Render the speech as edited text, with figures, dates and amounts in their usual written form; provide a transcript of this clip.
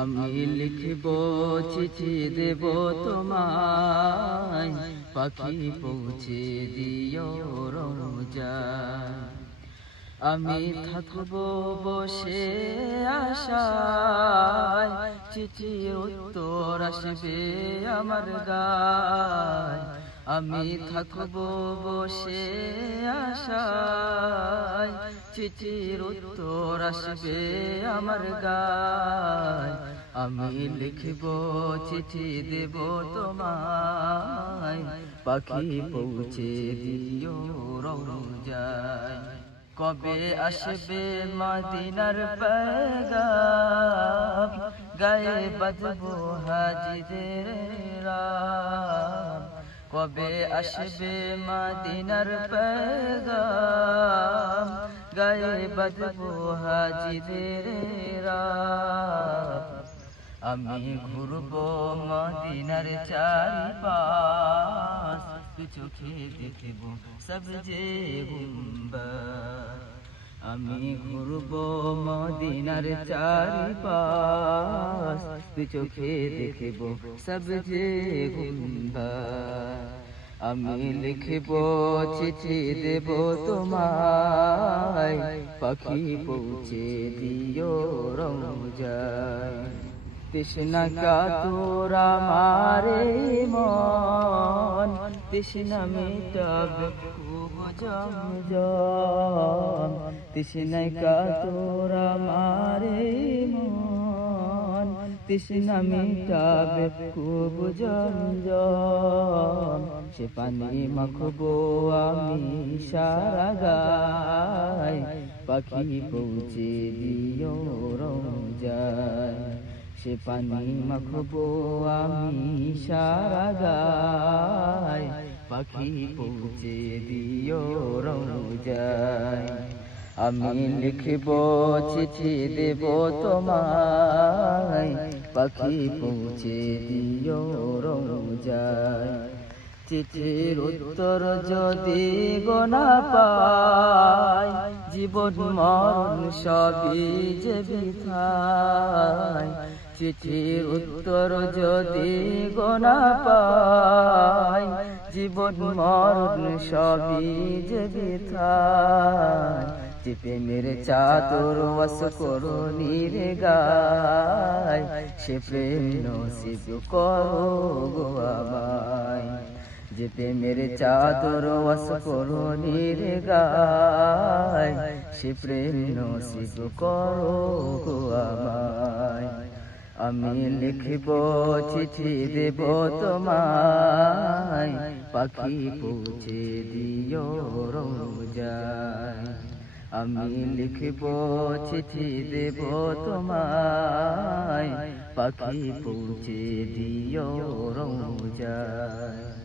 আমি লিখব চিঠি দেব তোমায়, পাখি পৌঁছে দিও রোজায়। আমি থাকব বসে আশায়, চিঠির উত্তর আসবে আমার গায়। আমি থাকব বসে আশায়, চিঠির উত্তর আসবে আমার গায়। আমি লিখব চিঠি দেব তোমায়, পাখি পৌঁছে দিও রোজায়। কবে আসবে মদিনার পয়গাম, গায়ে বাঁধবো হাজিদের রাম। কবে আসবে মদিনার পয়গাম, গায়ে বাঁধবো হাজিদের রাম। আমি ঘুরবো মদিনার চারিপাশ, চোখে দেখব সবজে গুম্বদ। আমি ঘুরবো মদিনার চারিপাশ, চোখে দেখব সবজে গুম্বদ। আমি লিখব চিঠি দেব তোমায়, পাখি পৌঁছে দিও রোজায়। তৃষ্ণা কাতর আমারে মন, তৃষ্ণা মিটাবে খুব জমজম। তৃষ্ণা কাতর আমারে মন, তৃষ্ণা মিটাবে খুব জমজম। সে পানি মাখবো আমি সারা গায়, পাখি পৌঁছে দিও রোজায়। সে পানি মাখবো আমি সারা গায়, পাখি পৌঁছে দিও রোজায়। আমি লিখব চিঠি দেব তোমায়, পাখি পৌঁছে দিও রোজায়। চিঠির উত্তর যদি গোনা পাই, জীবন মরণ সবই যে বৃথায়। চিঠির উত্তর যদি গোনা পাই, জীবন মরণ সবই যে বৃথায়। যে প্রেমের চাদর ওয়াসকরণীর গায়, সে প্রেম নসিব করো গো আমায়। যে প্রেমের চাদর ওয়াসকরণীর গায়, সে প্রেম নসিব করো গো আমায়। আমি লিখব চিঠি দেব তোমায়, পাখি পৌঁছে দিও রোজায়। আমি লিখব চিঠি দেব তোমায়, পাখি পৌঁছে দিও রোজায়।